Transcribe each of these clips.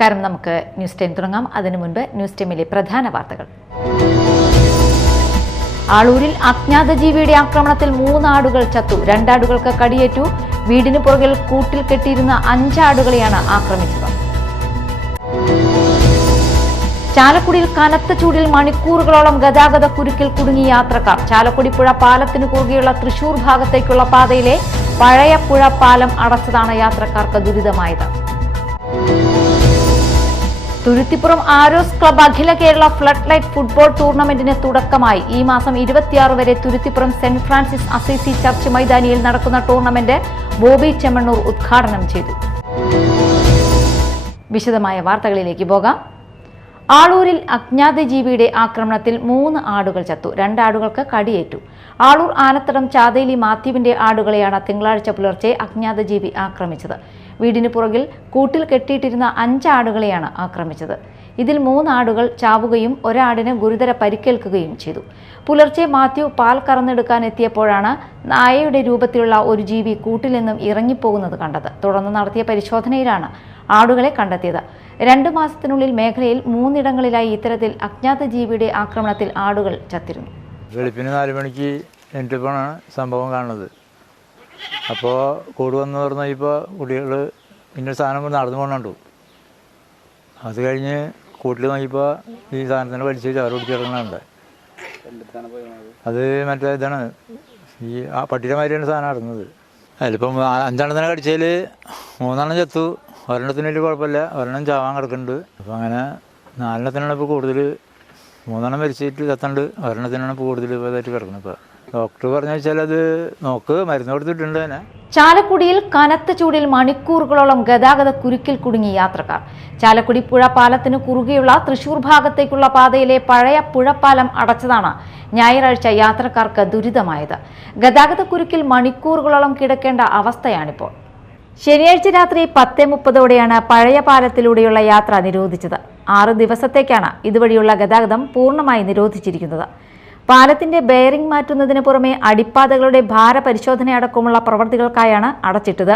നമസ്കാരം. നമുക്ക് news time തുടങ്ങാം. അതിനു മുൻപ് ന്യൂസ് ടൈമിലെ പ്രധാന വാർത്തകൾ. ആളൂരിൽ അജ്ഞാത ജീവിയുടെ ആക്രമണത്തിൽ 3 ആടുകൾ ചത്തു. 2 ആടുകൾക്ക് കടിയേറ്റു. വീടിന് പുറകിൽ കൂട്ടിൽ കെട്ടിയിരുന്ന 5 ആടുകളെയാണ് ആക്രമിച്ചത്. ചാലക്കുടിയിൽ കനത്ത ചൂടിൽ മണിക്കൂറുകളോളം ഗതാഗത കുരുക്കിൽ കുടുങ്ങിയ യാത്രക്കാർ. ചാലക്കുടി പുഴ പാലത്തിന് കുറുകെയുള്ള തൃശൂർ ഭാഗത്തേക്കുള്ള പാതയിലെ പഴയ പുഴ പാലം അടച്ചതാണ് യാത്രക്കാർക്ക് ദുരിതമായത്. തുരുത്തിപ്പുറം ആരോസ് ക്ലബ് അഖില കേരള ഫ്ലഡ് ലൈറ്റ് ഫുട്ബോൾ ടൂർണമെന്റിന് തുടക്കമായി. ഈ മാസം 26 വരെ Thuruthippuram saint Francis Assisi church മൈതാനിയിൽ നടക്കുന്ന ടൂർണമെന്റ് ബോബി ചെമ്മണ്ണൂർ ഉദ്ഘാടനം ചെയ്തു. വിശദമായ വാർത്തകളിലേക്ക് പോകാം. ആളൂരിൽ അജ്ഞാത ജീവിയുടെ ആക്രമണത്തിൽ 3 ആടുകൾ ചത്തു. 2 ആടുകൾക്ക് കടിയേറ്റു. ആളൂർ ആനത്തടം ചാതേലി മാത്യുവിന്റെ ആടുകളെയാണ് തിങ്കളാഴ്ച പുലർച്ചെ അജ്ഞാത ജീവി ആക്രമിച്ചത്. വീടിന് പുറകിൽ കൂട്ടിൽ കെട്ടിയിട്ടിരുന്ന 5 ആടുകളെയാണ് ആക്രമിച്ചത്. ഇതിൽ 3 ആടുകൾ ചാവുകയും 1 ആടിന് ഗുരുതര പരിക്കേൽക്കുകയും ചെയ്തു. പുലർച്ചെ മാത്യു പാൽ കറന്നെടുക്കാൻ എത്തിയപ്പോഴാണ് നായയുടെ രൂപത്തിലുള്ള ഒരു ജീവി കൂട്ടിൽ നിന്നും ഇറങ്ങിപ്പോകുന്നത് കണ്ടത്. തുടർന്ന് നടത്തിയ പരിശോധനയിലാണ് ആടുകളെ കണ്ടെത്തിയത്. 2 മാസത്തിനുള്ളിൽ മേഖലയിൽ 3 ഇടങ്ങളിലായി ഇത്തരത്തിൽ അജ്ഞാത ജീവിയുടെ ആക്രമണത്തിൽ ആടുകൾ ചത്തിരുന്നു. വെളുപ്പിന് 4 മണിക്ക് എനിക്കിപ്പോഴാണ് സംഭവം കാണുന്നത്. അപ്പോൾ കൂട് വന്ന് പറഞ്ഞപ്പോൾ കുട്ടികൾ ഇന്ന സാധനം നടന്നു പോകണുണ്ടു. അത് കഴിഞ്ഞ് കൂട്ടിൽ നോക്കിയപ്പോൾ ഈ സാധനത്തിന് വലിച്ച് ചോര പിടിച്ച് കിടക്കണുണ്ട്. അത് മറ്റേ ഇതാണ്, ഈ പട്ടിയുടെ മാതിരിയാണ് സാധനം നടന്നത്. അതിലിപ്പം 5 എണ്ണത്തിനെ കടിച്ചതിൽ 3 എണ്ണം ചത്തു. 1 എണ്ണത്തിന് വലിയ കുഴപ്പമില്ല, 1 എണ്ണം ചാവാൻ കിടക്കുന്നുണ്ട്. അപ്പോൾ അങ്ങനെ 4 എണ്ണത്തിനാണ് ഇപ്പോൾ കൂടുതൽ. 3 എണ്ണം മരിച്ചിട്ട് ചത്തുണ്ട്, 1 എണ്ണത്തിനാണ് ഇപ്പോൾ കൂടുതൽ ഇതായിട്ട് കിടക്കുന്നത്. ഇപ്പോൾ ഡോക്ടർ പറഞ്ഞു വെച്ചാൽ അത് നോക്ക്, മരുന്ന് കൊടുത്തിട്ടുണ്ട് തന്നെ. ചാലക്കുടിയിൽ കനത്ത ചൂടിൽ മണിക്കൂറുകളോളം ഗതാഗത കുരുക്കിൽ കുടുങ്ങി യാത്രക്കാർ. ചാലക്കുടി പുഴ പാലത്തിന് കുറുകെയുള്ള തൃശൂർ ഭാഗത്തേക്കുള്ള പാതയിലെ പഴയ പുഴപ്പാലം അടച്ചതാണ് ഞായറാഴ്ച യാത്രക്കാർക്ക് ദുരിതമായത്. ഗതാഗത കുരുക്കിൽ മണിക്കൂറുകളോളം കിടക്കേണ്ട അവസ്ഥയാണിപ്പോൾ. ശനിയാഴ്ച രാത്രി 10:30ഓടെയാണ് പഴയ പാലത്തിലൂടെയുള്ള യാത്ര നിരോധിച്ചത്. 6 ദിവസത്തേക്കാണ് ഇതുവഴിയുള്ള ഗതാഗതം പൂർണ്ണമായി നിരോധിച്ചിരിക്കുന്നത്. പാലത്തിന്റെ ബെയറിംഗ് മാറ്റുന്നതിന് പുറമെ അടിപ്പാതകളുടെ ഭാരപരിശോധനയടക്കമുള്ള പ്രവൃത്തികൾക്കായാണ് അടച്ചിട്ടത്.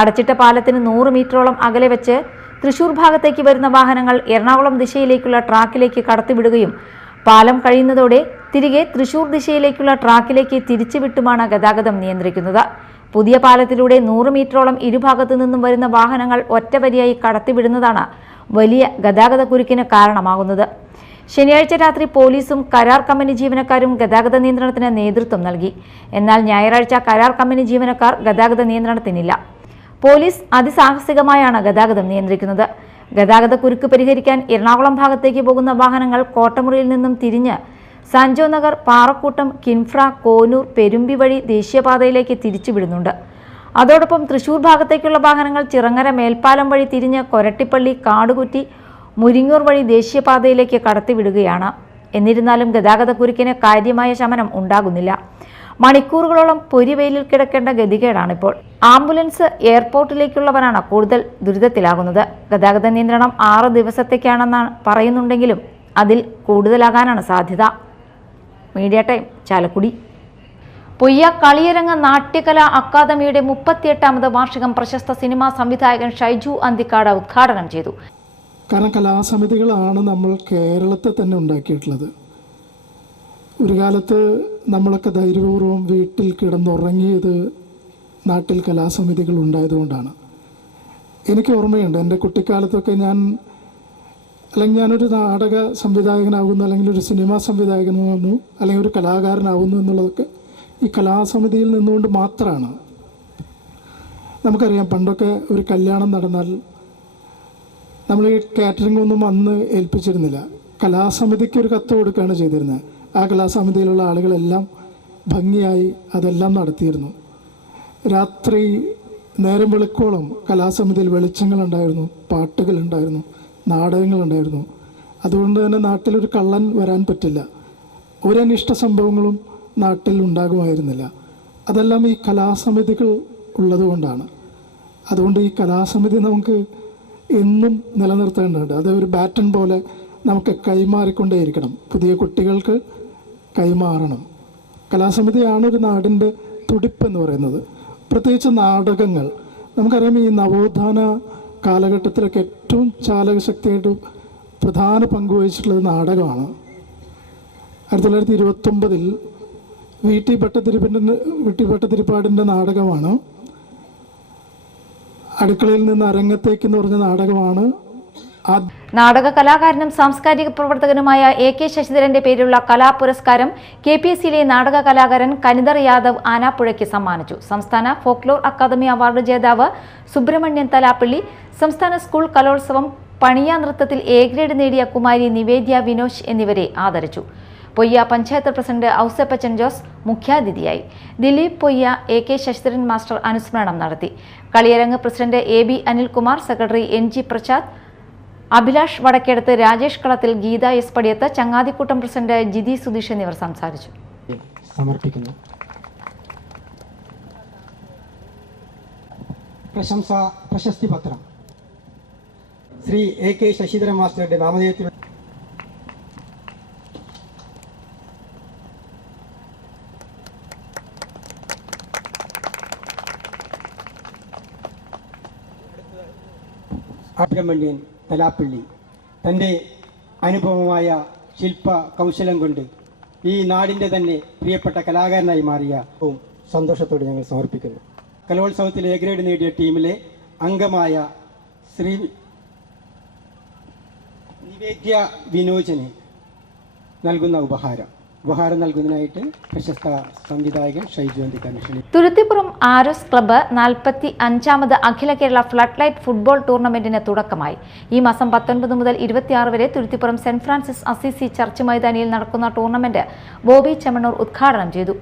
അടച്ചിട്ട പാലത്തിന് 100 മീറ്ററോളം അകലെ വെച്ച് തൃശൂർ ഭാഗത്തേക്ക് വരുന്ന വാഹനങ്ങൾ എറണാകുളം ദിശയിലേക്കുള്ള ട്രാക്കിലേക്ക് കടത്തിവിടുകയും പാലം കഴിയുന്നതോടെ തിരികെ തൃശൂർ ദിശയിലേക്കുള്ള ട്രാക്കിലേക്ക് തിരിച്ചുവിട്ടുമാണ് ഗതാഗതം നിയന്ത്രിക്കുന്നത്. പുതിയ പാലത്തിലൂടെ 100 മീറ്ററോളം ഇരുഭാഗത്തു നിന്നും വരുന്ന വാഹനങ്ങൾ ഒറ്റവരിയായി കടത്തിവിടുന്നതാണ് വലിയ ഗതാഗത കുരുക്കിന് കാരണമാകുന്നത്. ശനിയാഴ്ച രാത്രി പോലീസും കരാർ കമ്പനി ജീവനക്കാരും ഗതാഗത നിയന്ത്രണത്തിന് നേതൃത്വം നൽകി. എന്നാൽ ഞായറാഴ്ച കരാർ കമ്പനി ജീവനക്കാർ ഗതാഗത നിയന്ത്രണത്തിനില്ല. പോലീസ് അതിസാഹസികമായാണ് ഗതാഗതം നിയന്ത്രിക്കുന്നത്. ഗതാഗത കുരുക്ക് പരിഹരിക്കാൻ എറണാകുളം ഭാഗത്തേക്ക് പോകുന്ന വാഹനങ്ങൾ കോട്ടമുറിയിൽ നിന്നും തിരിഞ്ഞ് സാൻജോ നഗർ, പാറക്കൂട്ടം, കിൻഫ്ര, കോനൂർ, പെരുമ്പി വഴി ദേശീയപാതയിലേക്ക് തിരിച്ചുവിടുന്നുണ്ട്. അതോടൊപ്പം തൃശൂർ ഭാഗത്തേക്കുള്ള വാഹനങ്ങൾ ചിറങ്ങര മേൽപ്പാലം വഴി തിരിഞ്ഞ് കൊരട്ടിപ്പള്ളി, കാടുകുറ്റി, മുരിങ്ങൂർ വഴി ദേശീയപാതയിലേക്ക് കടത്തിവിടുകയാണ്. എന്നിരുന്നാലും ഗതാഗത കുരുക്കിന് കാര്യമായ ശമനം ഉണ്ടാകുന്നില്ല. മണിക്കൂറുകളോളം പൊരിവെയിലിൽ കിടക്കേണ്ട ഗതികേടാണിപ്പോൾ. ആംബുലൻസ്, എയർപോർട്ടിലേക്കുള്ളവരാണ് കൂടുതൽ ദുരിതത്തിലാകുന്നത്. ഗതാഗത നിയന്ത്രണം 6 ദിവസത്തേക്കാണെന്നാണ് പറയുന്നുണ്ടെങ്കിലും അതിൽ കൂടുതലാകാനാണ് സാധ്യത. Media time, Chalakudy. പൊയ്യ കളിയരങ്ങ നാട്യകലാ അക്കാദമിയുടെ 38ാമത് വാർഷികം പ്രശസ്ത സിനിമാ സംവിധായകൻ ഷൈജു അന്തിക്കാട് ഉദ്ഘാടനം ചെയ്തു. കാരണം കലാസമിതികളാണ് നമ്മൾ കേരളത്തെ തന്നെ ഉണ്ടാക്കിയിട്ടുള്ളത്. ഒരു കാലത്ത് നമ്മളൊക്കെ ധൈര്യപൂർവ്വം വീട്ടിൽ കിടന്നുറങ്ങിയത് നാട്ടിൽ കലാസമിതികൾ ഉണ്ടായതുകൊണ്ടാണ്. എനിക്ക് ഓർമ്മയുണ്ട്, എൻ്റെ കുട്ടിക്കാലത്തൊക്കെ ഞാനൊരു നാടക സംവിധായകനാകുന്നു, അല്ലെങ്കിൽ ഒരു സിനിമാ സംവിധായകനാകുന്നു, അല്ലെങ്കിൽ ഒരു കലാകാരനാകുന്നു എന്നുള്ളതൊക്കെ ഈ കലാസമിതിയിൽ നിന്നുകൊണ്ട് മാത്രമാണ്. നമുക്കറിയാം, പണ്ടൊക്കെ ഒരു കല്യാണം നടന്നാൽ നമ്മൾ ഈ കാറ്ററിംഗ് ഒന്നും അന്ന് ഏൽപ്പിച്ചിരുന്നില്ല. കലാസമിതിക്ക് ഒരു കത്ത് കൊടുക്കുകയാണ് ചെയ്തിരുന്നത്. ആ കലാസമിതിയിലുള്ള ആളുകളെല്ലാം ഭംഗിയായി അതെല്ലാം നടത്തിയിരുന്നു. രാത്രി നേരം വെളുക്കോളം കലാസമിതിയിൽ വെളിച്ചങ്ങളുണ്ടായിരുന്നു, പാട്ടുകളുണ്ടായിരുന്നു, നാടകങ്ങളുണ്ടായിരുന്നു. അതുകൊണ്ട് തന്നെ നാട്ടിലൊരു കള്ളൻ വരാൻ പറ്റില്ല. ഒരനിഷ്ട സംഭവങ്ങളും നാട്ടിൽ ഉണ്ടാകുമായിരുന്നില്ല. അതെല്ലാം ഈ കലാസമിതികൾ ഉള്ളതുകൊണ്ടാണ്. അതുകൊണ്ട് ഈ കലാസമിതി നമുക്ക് എന്നും നിലനിർത്തേണ്ടതുണ്ട്. അത് ഒരു ബാറ്റൺ പോലെ നമുക്ക് കൈമാറിക്കൊണ്ടേയിരിക്കണം. പുതിയ കുട്ടികൾക്ക് കൈമാറണം. കലാസമിതിയാണ് ഒരു നാടിൻ്റെ തുടിപ്പെന്ന് പറയുന്നത്. പ്രത്യേകിച്ച് നാടകങ്ങൾ. നമുക്കറിയാം, ഈ നവോത്ഥാന കാലഘട്ടത്തിലൊക്കെ ഏറ്റവും ചാലകശക്തിയായിട്ട് പ്രധാന പങ്ക് വഹിച്ചിട്ടുള്ളത് നാടകമാണ്. 1929 വി ടി ഭട്ടതിരിപ്പാടിൻ്റെ നാടകമാണ് അടുക്കളയിൽ നിന്ന് അരങ്ങത്തേക്ക് എന്ന് പറഞ്ഞ നാടകമാണ്. നാടക കലാകാരനും സാംസ്കാരിക പ്രവർത്തകനുമായ AK ശശിധരന്റെ പേരിലുള്ള കലാപുരസ്കാരം KPSCയിലെ നാടക കലാകാരൻ കനിതർ യാദവ് ആനാപ്പുഴയ്ക്ക് സമ്മാനിച്ചു. സംസ്ഥാന ഫോക്ലോർ അക്കാദമി അവാർഡ് ജേതാവ് സുബ്രഹ്മണ്യൻ തലാപ്പള്ളി, സംസ്ഥാന സ്കൂൾ കലോത്സവം പണിയ നൃത്തത്തിൽ A ഗ്രേഡ് നേടിയ കുമാരി നിവേദ്യ വിനോഷ് എന്നിവരെ ആദരിച്ചു. പൊയ്യ പഞ്ചായത്ത് പ്രസിഡന്റ് ഔസേപ്പച്ചൻ ജോസ് മുഖ്യാതിഥിയായി. ദിലീപ് പൊയ്യ AK ശശിധരൻ മാസ്റ്റർ അനുസ്മരണം നടത്തി. Kaliyarangu president AB Anilkumar, secretary NG Prasad, Abhilash Vadakkedath, Rajesh Kalathil, Geetha S Padiyath, Changathikoottam president Jithi Sudheesh എന്നിവർ സംസാരിച്ചു. സമർപ്പിക്കുന്നു. പ്രശസ്തി പത്രം ശ്രീ AK ശശിധരൻ മാസ്റ്ററുടെ നാമധേയത്തിൽ സുബ്രഹ്മണ്യൻ തലാപ്പള്ളി തൻ്റെ അനുഭവമായ ശില്പ കൗശലം കൊണ്ട് ഈ നാടിൻ്റെ തന്നെ പ്രിയപ്പെട്ട കലാകാരനായി മാറിയ സന്തോഷത്തോടെ ഞങ്ങൾ സമർപ്പിക്കുന്നു. കലോത്സവത്തിൽ A ഗ്രേഡ് നേടിയ ടീമിലെ അംഗമായ ശ്രീ നിവേദ്യ വിനോജിന് നൽകുന്ന ഉപഹാരം നൽകുന്നതിനായിട്ട് പ്രശസ്ത സംവിധായകൻ ഷൈജു അന്തിക്കാരൻ ക്ഷണിക്കുന്നു. തുരുത്തിപ്പുറം ആരോസ് ക്ലബ്ബ് 45ാമത് അഖില കേരള ഫ്ലഡ് ലൈറ്റ് ഫുട്ബോൾ ടൂർണമെന്റിന് തുടക്കമായി. ഈ മാസം 19 മുതൽ 26 വരെ Thuruthippuram saint Francis Assisi church മൈതാനിയിൽ നടക്കുന്ന ടൂർണമെന്റ് ബോബി ചെമ്മണ്ണൂർ ഉദ്ഘാടനം ചെയ്തു.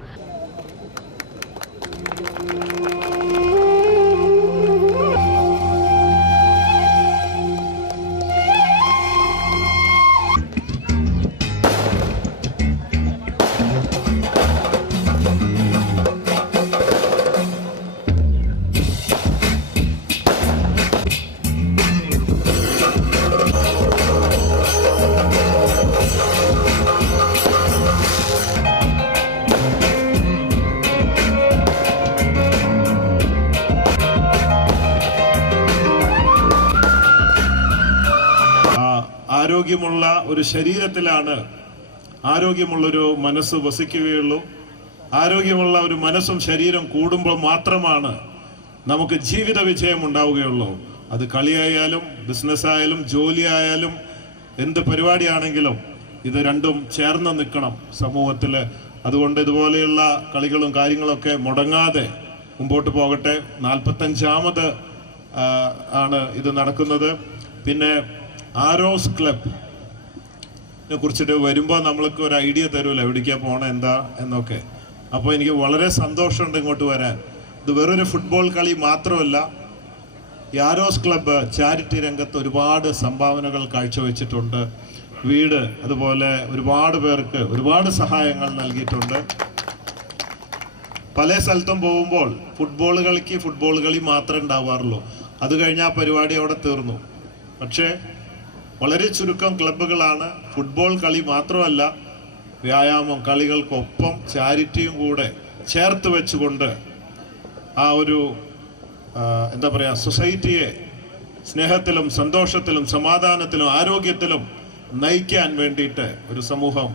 ആരോഗ്യമുള്ള ഒരു ശരീരത്തിലാണ് ആരോഗ്യമുള്ളൊരു മനസ്സ് വസിക്കുകയുള്ളൂ. ആരോഗ്യമുള്ള ഒരു മനസ്സും ശരീരം കൂടുമ്പോൾ മാത്രമാണ് നമുക്ക് ജീവിത വിജയം ഉണ്ടാവുകയുള്ളൂ. അത് കളിയായാലും ബിസിനസ്സായാലും ജോലിയായാലും എന്ത് പരിപാടിയാണെങ്കിലും ഇത് രണ്ടും ചേർന്ന് നിൽക്കണം സമൂഹത്തിൽ. അതുകൊണ്ട് ഇതുപോലെയുള്ള കളികളും കാര്യങ്ങളൊക്കെ മുടങ്ങാതെ മുമ്പോട്ട് പോകട്ടെ. 45ാമത് ആണ് ഇത് നടക്കുന്നത്. പിന്നെ ആരോസ് ക്ലബിനെ കുറിച്ചിട്ട് വരുമ്പോൾ നമ്മൾക്ക് ഒരു ഐഡിയ തരുമല്ലോ എവിടേക്കാണ് പോകണം എന്താ എന്നൊക്കെ. അപ്പോൾ എനിക്ക് വളരെ സന്തോഷമുണ്ട് ഇങ്ങോട്ട് വരാൻ. ഇത് വെറൊരു ഫുട്ബോൾ കളി മാത്രമല്ല, ഈ ആരോസ് ക്ലബ്ബ് ചാരിറ്റി രംഗത്ത് ഒരുപാട് സംഭാവനകൾ കാഴ്ചവെച്ചിട്ടുണ്ട്. വീട് അതുപോലെ ഒരുപാട് പേർക്ക് ഒരുപാട് സഹായങ്ങൾ നൽകിയിട്ടുണ്ട്. പല സ്ഥലത്തും പോകുമ്പോൾ ഫുട്ബോൾ കളി മാത്രമേ ഉണ്ടാവാറുള്ളൂ. അത് കഴിഞ്ഞാൽ പരിപാടി അവിടെ തീർന്നു. പക്ഷേ വളരെ ചുരുക്കം ക്ലബ്ബുകളാണ് ഫുട്ബോൾ കളി മാത്രമല്ല വ്യായാമം കളികൾക്കൊപ്പം ചാരിറ്റിയും കൂടെ ചേർത്ത് വെച്ചുകൊണ്ട് ആ ഒരു എന്താ പറയുക സൊസൈറ്റിയെ സ്നേഹത്തിലും സന്തോഷത്തിലും സമാധാനത്തിലും ആരോഗ്യത്തിലും നയിക്കാൻ വേണ്ടിയിട്ട് ഒരു സമൂഹം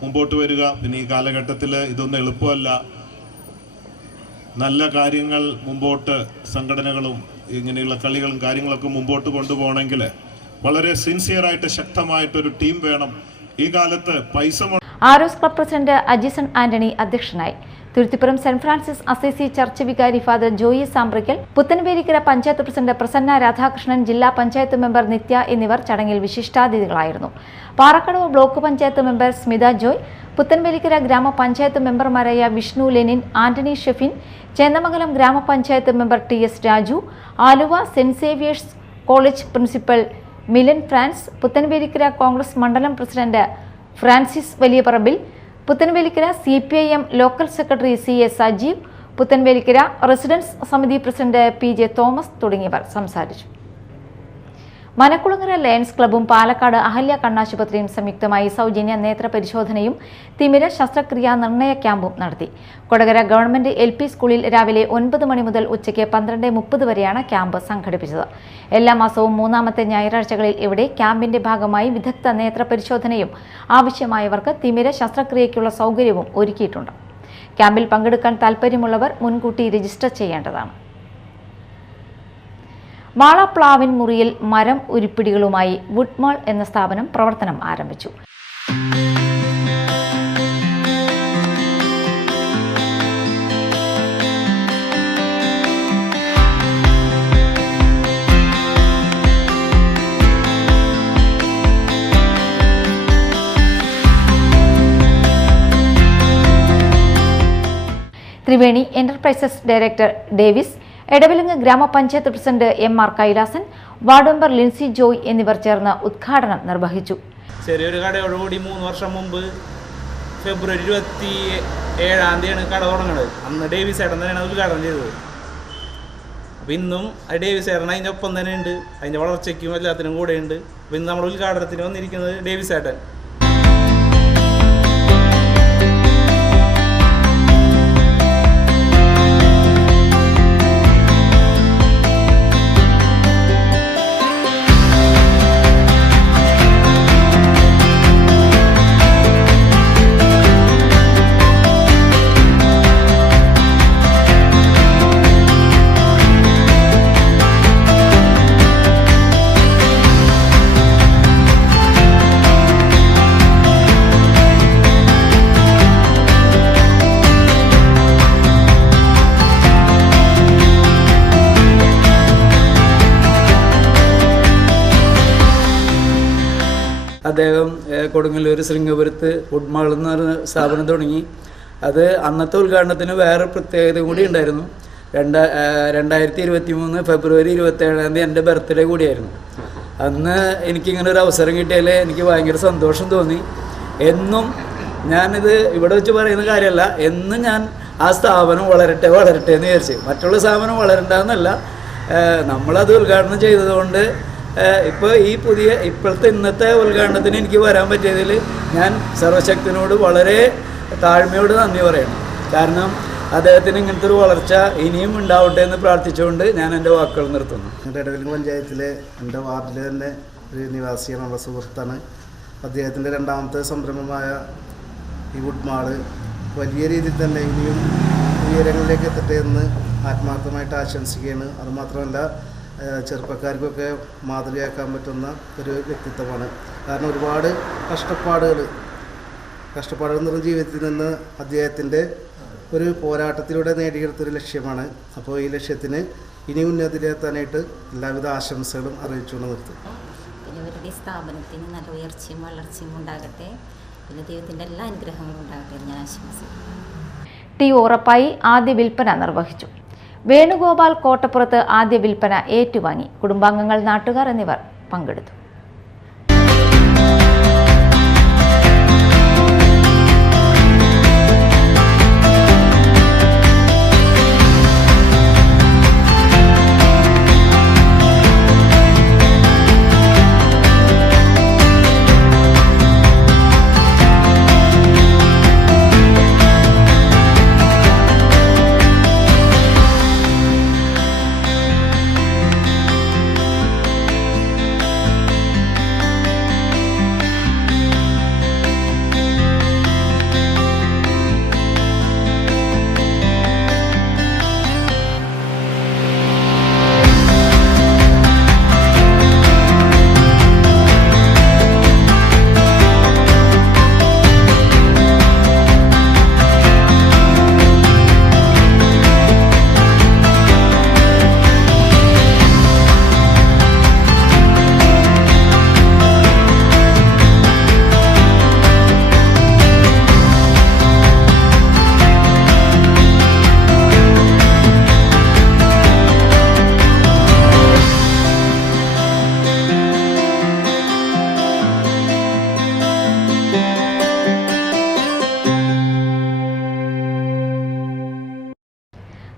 മുമ്പോട്ട് വരിക. പിന്നെ ഈ കാലഘട്ടത്തിൽ ഇതൊന്നും എളുപ്പമല്ല. നല്ല കാര്യങ്ങൾ മുമ്പോട്ട് സംഘടനകളും ഇങ്ങനെയുള്ള കളികളും കാര്യങ്ങളൊക്കെ മുമ്പോട്ട് കൊണ്ടുപോകണമെങ്കിൽ വളരെ സിൻസിയറായിട്ട് ശക്തമായിട്ടൊരു ടീം വേണം. ഈ കാലത്ത് പൈസ Arrows club president Ajison Antony അധ്യക്ഷനായി. Thuruthipuram saint Francis Assisi church വികാരി father Joy Samprikkal, Puthenvelikkara panchayat president Prasanna Radhakrishnan, ജില്ലാ പഞ്ചായത്ത് മെമ്പർ നിത്യ എന്നിവർ ചടങ്ങിൽ വിശിഷ്ടാതിഥികളായിരുന്നു. Parakkadavu block panchayat member Smitha Joy, Puthenvelikkara gramapanchayat മെമ്പർമാരായ Vishnu Lenin, Antony Shefin, Chendamangalam gramapanchayat member TS Raju, Aluva saint Xavier's college principal Milan Frans, Puthenvelikkara Congress mandalam president Francis Valiyaparambil, Puthenvelikkara CPIM local secretary CA Sajeev, Puthenvelikkara residence സമിതി president PJ Thomas തുടങ്ങിയവർ സംസാരിച്ചു. മനക്കുളങ്ങര ലയൺസ് ക്ലബ്ബും പാലക്കാട് അഹല്യ കണ്ണാശുപത്രിയും സംയുക്തമായി സൗജന്യ നേത്ര പരിശോധനയും തിമിര ശസ്ത്രക്രിയാ നിർണയ ക്യാമ്പും നടത്തി. കൊടകര ഗവൺമെന്റ് LP സ്കൂളിൽ രാവിലെ 9 മണി മുതൽ ഉച്ചയ്ക്ക് 12:30 വരെയാണ് ക്യാമ്പ് സംഘടിപ്പിച്ചത്. എല്ലാ മാസവും 3ാമത്തെ ഞായറാഴ്ചകളിൽ ഇവിടെ ക്യാമ്പിന്റെ ഭാഗമായി വിദഗ്ധ നേത്ര പരിശോധനയും ആവശ്യമായവർക്ക് തിമിര ശസ്ത്രക്രിയയ്ക്കുള്ള സൗകര്യവും ഒരുക്കിയിട്ടുണ്ട്. ക്യാമ്പിൽ പങ്കെടുക്കാൻ താൽപ്പര്യമുള്ളവർ മുൻകൂട്ടി രജിസ്റ്റർ ചെയ്യേണ്ടതാണ്. മാള പ്ലാവിൻ മുറിയിൽ മരം ഉരുപ്പിടികളുമായി വുഡ്മാൾ എന്ന സ്ഥാപനം പ്രവർത്തനം ആരംഭിച്ചു. Triveni enterprises director Davis, Edavilangu gramapanchayat president MR Kailasan, ward member Lincy Joy എന്നിവർ ചേർന്ന് ഉദ്ഘാടനം നിർവഹിച്ചു. ചെറിയൊരു കടയോടുകൂടി 3 വർഷം മുമ്പ് ഫെബ്രുവരി 27-ാം തീയതിയാണ് കട തുടങ്ങുന്നത്. അന്ന് ഡേവിസ് ഏട്ടൻ തന്നെയാണ് ഉദ്ഘാടനം ചെയ്തത്. അപ്പോൾ ഇന്നും ഡേവിസ് ഏട്ടൻ അതിൻ്റെ ഒപ്പം തന്നെ ഉണ്ട്, അതിൻ്റെ വളർച്ചയ്ക്കും എല്ലാത്തിനും കൂടെ ഉണ്ട്. അപ്പോൾ ഇന്ന് നമ്മുടെ ഉദ്ഘാടനത്തിന് വന്നിരിക്കുന്നത് ഡേവിസ് ഏട്ടൻ. അദ്ദേഹം കൊടുങ്ങല്ലൂർ ശൃംഗപുരത്ത് വുഡ്മാൾ എന്ന് പറഞ്ഞ സ്ഥാപനം തുടങ്ങി. അത് അന്നത്തെ ഉദ്ഘാടനത്തിന് വേറെ പ്രത്യേകത കൂടി ഉണ്ടായിരുന്നു. 2023 ഫെബ്രുവരി 27-ാം തീയതി എൻ്റെ ബർത്ത്ഡേ കൂടിയായിരുന്നു. അന്ന് എനിക്കിങ്ങനെ ഒരു അവസരം കിട്ടിയാൽ എനിക്ക് ഭയങ്കര സന്തോഷം തോന്നി. എന്നും ഞാനിത് ഇവിടെ വെച്ച് പറയുന്ന കാര്യമല്ല, എന്നും ഞാൻ ആ സ്ഥാപനം വളരട്ടെ എന്ന് വിചാരിച്ച്. മറ്റുള്ള സ്ഥാപനം വളരണ്ടെന്നല്ല, നമ്മളത് ഉദ്ഘാടനം ചെയ്തതുകൊണ്ട് ഇപ്പോൾ ഇപ്പോഴത്തെ ഇന്നത്തെ ഉദ്ഘാടനത്തിന് എനിക്ക് വരാൻ പറ്റിയതിൽ ഞാൻ സർവശക്തനോട് വളരെ താഴ്മയോട് നന്ദി പറയണം. കാരണം അദ്ദേഹത്തിന് ഇങ്ങനത്തെ ഒരു വളർച്ച ഇനിയും ഉണ്ടാവട്ടെ എന്ന് പ്രാർത്ഥിച്ചുകൊണ്ട് ഞാൻ എൻ്റെ വാക്കുകൾ നിർത്തുന്നു. എടവിലങ്ങ് പഞ്ചായത്തിലെ എൻ്റെ വാർഡിലെ തന്നെ ഒരു നിവാസിയാണ്, നമ്മുടെ സുഹൃത്താണ്. അദ്ദേഹത്തിൻ്റെ 2ാമത്തെ സംരംഭമായ ഈ വുഡ്മാള് വലിയ രീതിയിൽ തന്നെ ഇനിയും ഉയരങ്ങളിലേക്ക് എത്തട്ടെ എന്ന് ആത്മാർത്ഥമായിട്ട് ആശംസിക്കുകയാണ്. അതുമാത്രമല്ല, ചെറുപ്പക്കാർക്കൊക്കെ മാതൃകയാക്കാൻ പറ്റുന്ന ഒരു വ്യക്തിത്വമാണ്. കാരണം ഒരുപാട് കഷ്ടപ്പാടുകൾ നിറഞ്ഞ ജീവിതത്തിൽ നിന്ന് അദ്ദേഹത്തിൻ്റെ ഒരു പോരാട്ടത്തിലൂടെ നേടിയെടുത്തൊരു ലക്ഷ്യമാണ്. അപ്പോൾ ഈ ലക്ഷ്യത്തിന് ഇനി ഉന്നതിയിലെത്താനായിട്ട് എല്ലാവിധ ആശംസകളും അറിയിച്ചുകൊണ്ട് നിർത്തും. പിന്നെ ഇവരുടെ സ്ഥാപനത്തിന് നല്ല ഉയർച്ചയും വളർച്ചയും ഉണ്ടാകട്ടെ, പിന്നെ ദൈവത്തിൻ്റെ എല്ലാ അനുഗ്രഹങ്ങളും ഉണ്ടാകട്ടെ എന്ന് ഞാൻ ആശംസിക്കുന്നു. ടി ഉറപ്പായി ആദ്യ വിൽപ്പന നിർവഹിച്ചു. വേണുഗോപാൽ കോട്ടപ്പുറത്ത് ആദ്യ വിൽപ്പന ഏറ്റുവാങ്ങി. കുടുംബാംഗങ്ങൾ, നാട്ടുകാർ എന്നിവർ പങ്കെടുത്തു.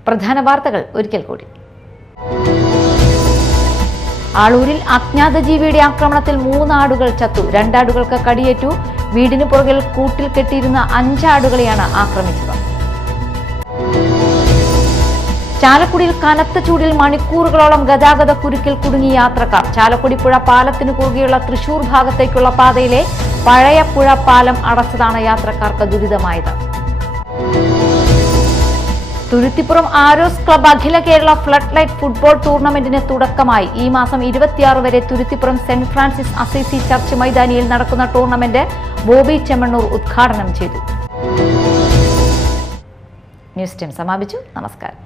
പ്രധാന വാർത്തകൾ ഒരിക്കൽ കൂടി. ആളൂരിൽ അജ്ഞാത ജീവിയുടെ ആക്രമണത്തിൽ 3 ആടുകൾ ചത്തു. 2 ആടുകൾക്ക് കടിയേറ്റു. വീടിന് പുറകിൽ കൂട്ടിൽ കെട്ടിയിരുന്ന 5 ആടുകളെയാണ് ആക്രമിച്ചത്. ചാലക്കുടിയിൽ കനത്ത ചൂടിൽ മണിക്കൂറുകളോളം ഗതാഗത കുരുക്കിൽ കുടുങ്ങി യാത്രക്കാർ. ചാലക്കുടി പുഴ പാലത്തിന് കുറുകെയുള്ള തൃശൂർ ഭാഗത്തേക്കുള്ള പാതയിലെ പഴയ പുഴ പാലം അടച്ചതാണ് യാത്രക്കാർക്ക് ദുരിതമായത്. തുരുത്തിപ്പുറം ആരോസ് ക്ലബ് അഖില കേരള ഫ്ലഡ് ലൈറ്റ് ഫുട്ബോൾ ടൂർണമെന്റിന് തുടക്കമായി. ഈ മാസം 26 വരെ Thuruthippuram saint Francis Assisi church മൈതാനിയിൽ നടക്കുന്ന ടൂർണമെന്റ് ബോബി ചെമ്മണ്ണൂർ ഉദ്ഘാടനം ചെയ്തു. ന്യൂസ് ടൈം സമാപിച്ചു. നമസ്കാരം.